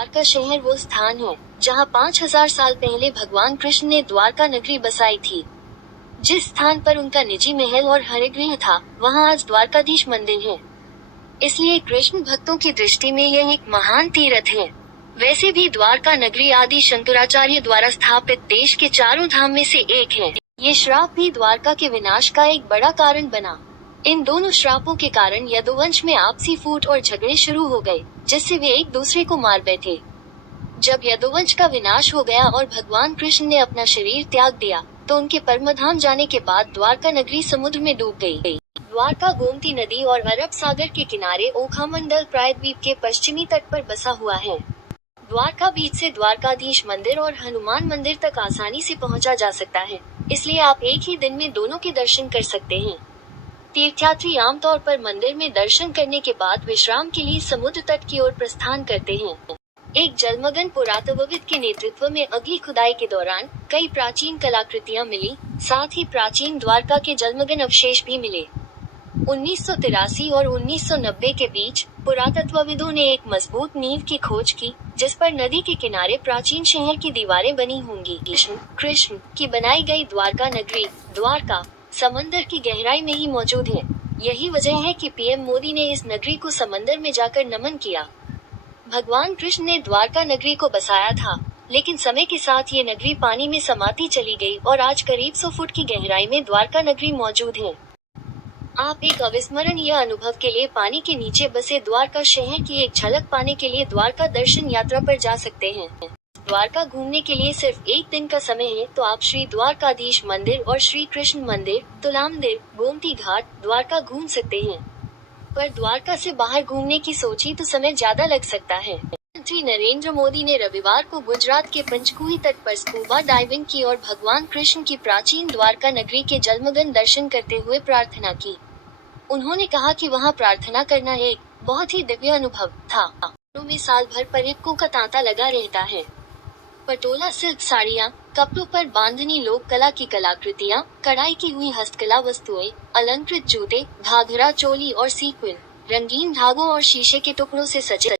द्वारका शहर वो स्थान है जहाँ 5000 साल पहले भगवान कृष्ण ने द्वारका नगरी बसाई थी। जिस स्थान पर उनका निजी महल और हरिगृह था, वहाँ आज द्वारकाधीश मंदिर है। इसलिए कृष्ण भक्तों की दृष्टि में यह एक महान तीर्थ है। वैसे भी द्वारका नगरी आदि शंकराचार्य द्वारा स्थापित देश के चारों धाम में से एक है। ये श्राप भी द्वारका के विनाश का एक बड़ा कारण बना। इन दोनों श्रापों के कारण यदुवंश में आपसी फूट और झगड़े शुरू हो गए, जिससे वे एक दूसरे को मार बैठे। जब यदुवंश का विनाश हो गया और भगवान कृष्ण ने अपना शरीर त्याग दिया, तो उनके परमधाम जाने के बाद द्वारका नगरी समुद्र में डूब गई। द्वारका गोमती नदी और अरब सागर के किनारे ओखामंडल प्रायद्वीप के पश्चिमी तट पर बसा हुआ है। द्वारका बीच से द्वारकाधीश मंदिर और हनुमान मंदिर तक आसानी से पहुंचा जा सकता है, इसलिए आप एक ही दिन में दोनों के दर्शन कर सकते हैं। तीर्थयात्री आमतौर पर मंदिर में दर्शन करने के बाद विश्राम के लिए समुद्र तट की ओर प्रस्थान करते हैं। एक जलमग्न पुरातत्वविद के नेतृत्व में अगली खुदाई के दौरान कई प्राचीन कलाकृतियां मिली, साथ ही प्राचीन द्वारका के जलमग्न अवशेष भी मिले। 1983 और 1990 के बीच पुरातत्वविदों ने एक मजबूत नींव की खोज की, जिस पर नदी के किनारे प्राचीन शहर की दीवारें बनी होंगी। कृष्ण की बनाई गई द्वारका नगरी, द्वारका, समंदर की गहराई में ही मौजूद है। यही वजह है कि पीएम मोदी ने इस नगरी को समंदर में जाकर नमन किया। भगवान कृष्ण ने द्वारका नगरी को बसाया था, लेकिन समय के साथ ये नगरी पानी में समाती चली गई और आज करीब 100 फुट की गहराई में द्वारका नगरी मौजूद है। आप एक अविस्मरणीय अनुभव के लिए पानी के नीचे बसे द्वारका शहर की एक झलक पाने के लिए द्वारका दर्शन यात्रा पर जा सकते हैं। द्वारका घूमने के लिए सिर्फ एक दिन का समय है, तो आप श्री द्वारकाधीश मंदिर और श्री कृष्ण मंदिर, तुलामंदिर, गोमती घाट, द्वारका घूम सकते हैं। पर द्वारका से बाहर घूमने की सोची तो समय ज्यादा लग सकता है। प्रधानमंत्री नरेंद्र मोदी ने रविवार को गुजरात के पंचकुही तट पर स्कूबा डाइविंग की और भगवान कृष्ण की प्राचीन द्वारका नगरी के जलमग्न दर्शन करते हुए प्रार्थना की। उन्होंने कहा कि वहां प्रार्थना करना एक बहुत ही दिव्य अनुभव था। में साल भर पर्यटकों का तांता लगा रहता है। पटोला सिल्क साड़ियाँ, कपड़ों पर बांधनी लोक कला की कलाकृतियाँ, कढ़ाई की हुई हस्तकला वस्तुएं, अलंकृत जूते, घाघरा चोली और सीक्वेंस, रंगीन धागों और शीशे के टुकड़ों से सजे